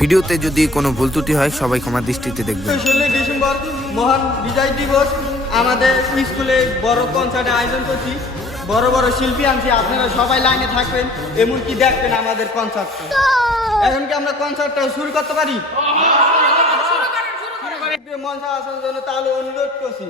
ভিডিওতে যদি কোনো ভুল ত্রুটি হয় সবাই ক্ষমার দৃষ্টিতে দেখবেন। 16 ডিসেম্বর মহান বিজয় দিবস আমাদের স্কুলে বড় কনসার্টের আয়োজন করছি। বড় বড় শিল্পী আনছি, আপনারা সবাই লাইনে থাকবেন, এমনকি দেখবেন আমাদের কনসার্টটা। এখন কি আমরা কনসার্টটা শুরু করতে পারি? মঞ্চে আসার জন্য তাহলে অনুরোধ করছি।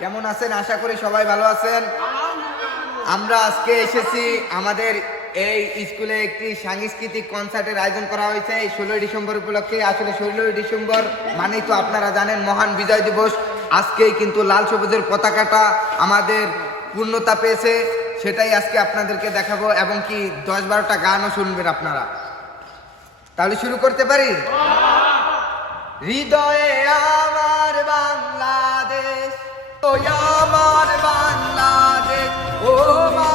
কেমন আছেন? আশা করি সবাই ভালো আছেন। আমরা আজকে এসেছি, আমাদের এই স্কুলে একটি সাংস্কৃতিক কনসার্টের আয়োজন করা হয়েছে এই 16 ডিসেম্বর উপলক্ষে। আসলে 16 ডিসেম্বর মানেই তো আপনারা জানেন মহান বিজয় দিবস। আজকেই কিন্তু লাল সবুজের পতাকাটা আমাদের পূর্ণতা পেয়েছে, সেটাই আজকে আপনাদেরকে দেখাবো এবং কি 10-12টা গানও শুনবেন আপনারা। তাহলে শুরু করতে পারি? হৃদয়ে আমার বাংলাদেশ, ও আমার বাংলাদেশ, ও মা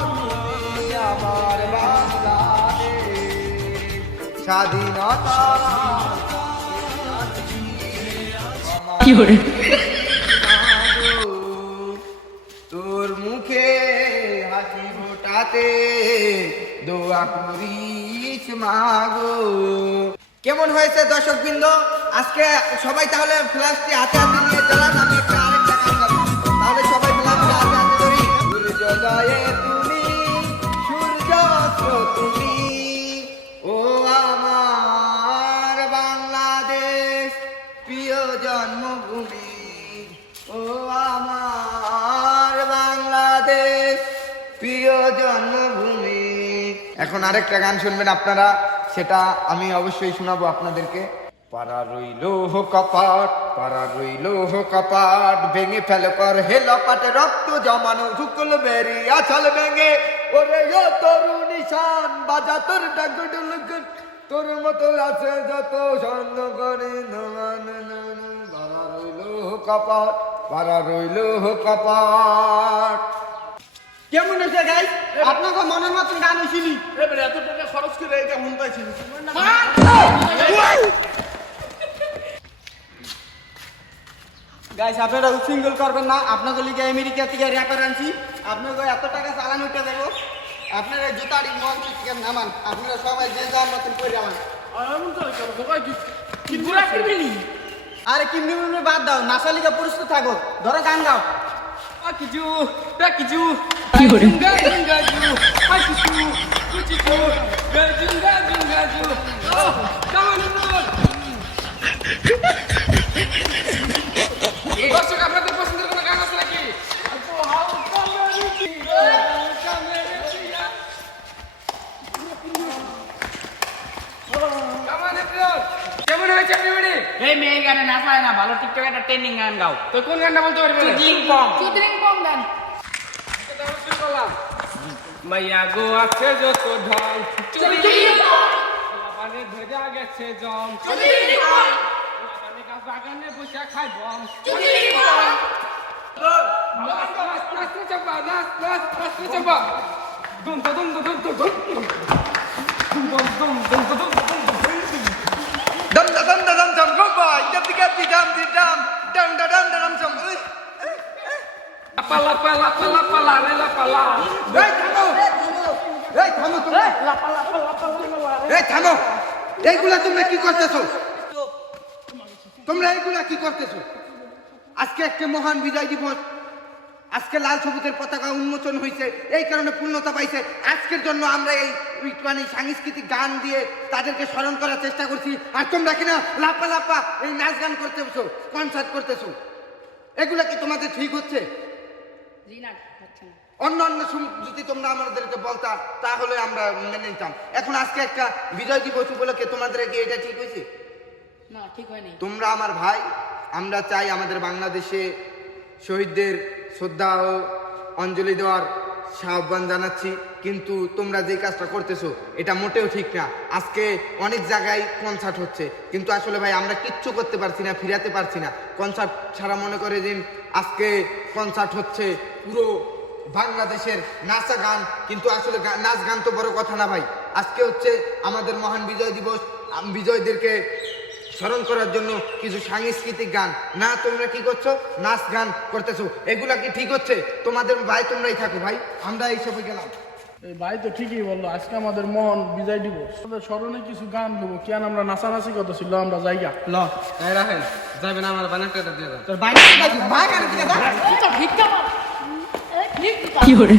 তুমি আমার বাংলাদেশ, স্বাধীনতা কি করে তোর মুখে হাসি ফোটাতে দোয়া করিস মাগো। কেমন হয়েছে দর্শকবৃন্দ? আজকে সবাই তাহলে ফ্ল্যাশটি হাতে হাতে নিয়ে চালান, আমি একটা আরেকটা গান গাবো। তাহলে সবাই ফ্ল্যাশটি হাতে হাতে ধরি। সূর্যোদয়ে তুমি, সূর্যাস্ত তুমি, ও আমার বাংলাদেশ প্রিয় জন্মভূমি, ও আমার বাংলাদেশ প্রিয় জন্মভূমি। এখন আরেকটা গান শুনবেন আপনারা, সেটা আমি অবশ্যই শোনাবো আপনাদেরকে। পাড়া রইল কপাট, পাড়া রইল কপাট, ভেঙে ফেল কর হে লপাটে, রক্ত জমানো শুকল বেরি আছাল ভেঙে, ওরে ও তরু নিশান বাজা তোর ডাকুডুল, তোর মতো আছে যত স্বর্ণ করে পাড়া রইল কপাট, পাড়া রইল কপাট। কেমন হয়েছে গাইস? আপনাকে মনের মতন গান হয়েছিলি? এবারে এত টাকা খরচ করে এই কেমন পাইছিস? গাইস আপনারা উচ্ছৃঙ্খল করবেন না, আপনাকে লিখে আমেরিকা থেকে র্যাপার আনছি, আপনাকে এত টাকা চালান উঠে দেবো। আপনারা জুতারি মঞ্চ থেকে নামান, আপনারা সবাই যে যার মতন করে যাবেন। এমন করে করো সবাই কি ঘোরা ফিরবি নি? আরে কিমনি মিমনি বাদ দাও, নাচা লিখে প্রস্তুত থাকো, ধরো গান গাও। কিছু কিছু কি করে দর্শক আপনাদের পছন্দের কোনো গান আছে নাকি? কেমন হয়েছে এভরিবডি? এই মেয়ে গানে নাচায় না, ভালো টিকটক একটা ট্রেন্ডিং গান গাও। তো কোন গানটা বলতে পারবে? চুদলিং পং। মাইয়া গো আছে যত ঢং, চুদলিং পং। মানে ভেজা গেছে জম, চুদলিং পং। বাগানে বসে খাই বম, চুদলিং পং। নাচতে চাপা, নাচতে চাপা, দুম দুম দুম দুম দুম দুম দুম দুম দুম দুম দুম। Dum da dum da dum dum go boy, dum di gap di dum dum da dum da dum dum. Pala pala pala pala la pala. এই থামো, এই থামো তোমরা, এই থামো, এইগুলা তোমরা কি করতেছো? তোমরা এইগুলা কি করতেছো? আজকে একটা মহান বিজয় দিবস, আজকে লাল সবুজের পতাকা উন্মোচন হয়েছে, এই কারণে পূর্ণতা পাইছে। আজকের জন্য আমরা এই মানে সাংস্কৃতিক গান দিয়ে তাদেরকে স্মরণ করার চেষ্টা করছি, আর তোমরা কিনা লাপা লাপা এই নাচ গান করতেছো, কনসার্ট করতেছো। এগুলা কি তোমাদের ঠিক হচ্ছে? জি না, হচ্ছে না। অন্য অন্য যদি তোমরা আমাদেরকে বলতা তাহলে আমরা মেনে নিতাম। এখন আজকে একটা বিজয় দিবস উপলক্ষে তোমাদের কি এটা ঠিক হয়েছে? না, ঠিক হয়নি। তোমরা আমার ভাই, আমরা চাই আমাদের বাংলাদেশে শহীদদের শ্রদ্ধা ও অঞ্জলি দেওয়ার আহ্বান জানাচ্ছি, কিন্তু তোমরা যে কাজটা করতেছো এটা মোটেও ঠিক না। আজকে অনেক জায়গায় কনসার্ট হচ্ছে, কিন্তু আসলে ভাই আমরা কিচ্ছু করতে পারছি না, ফিরাতে পারছি না। কনসার্ট ছাড়া মনে করে দিন আজকে কনসার্ট হচ্ছে পুরো বাংলাদেশের নাচা গান, কিন্তু আসলে নাচ গান তো বড় কথা না ভাই। আজকে হচ্ছে আমাদের মহান বিজয় দিবস, বিজয়ীদেরকে স্মরণ করার জন্য কিছু সাংস্কৃতিক গান। না তোমরা কি করছো, নাচ গান করতেছো, এগুলা কি ঠিক হচ্ছে? তোমাদের ভাই তোমরাই থাকো ভাই, আমরা এইসবে গেলাম। এই ভাই তো ঠিকই বললো, আজকে আমাদের মহান বিজয় দিবস, আমাদের স্মরণে কিছু গান দেবো, কেন আমরা নাচানাচি কত ছিল, আমরা জায়গা ল এই রাখেন, যাবেন আমার বানাকটা দিয়ে দাও। তোর বাইরে ভিক্ষা ঠিক কি hore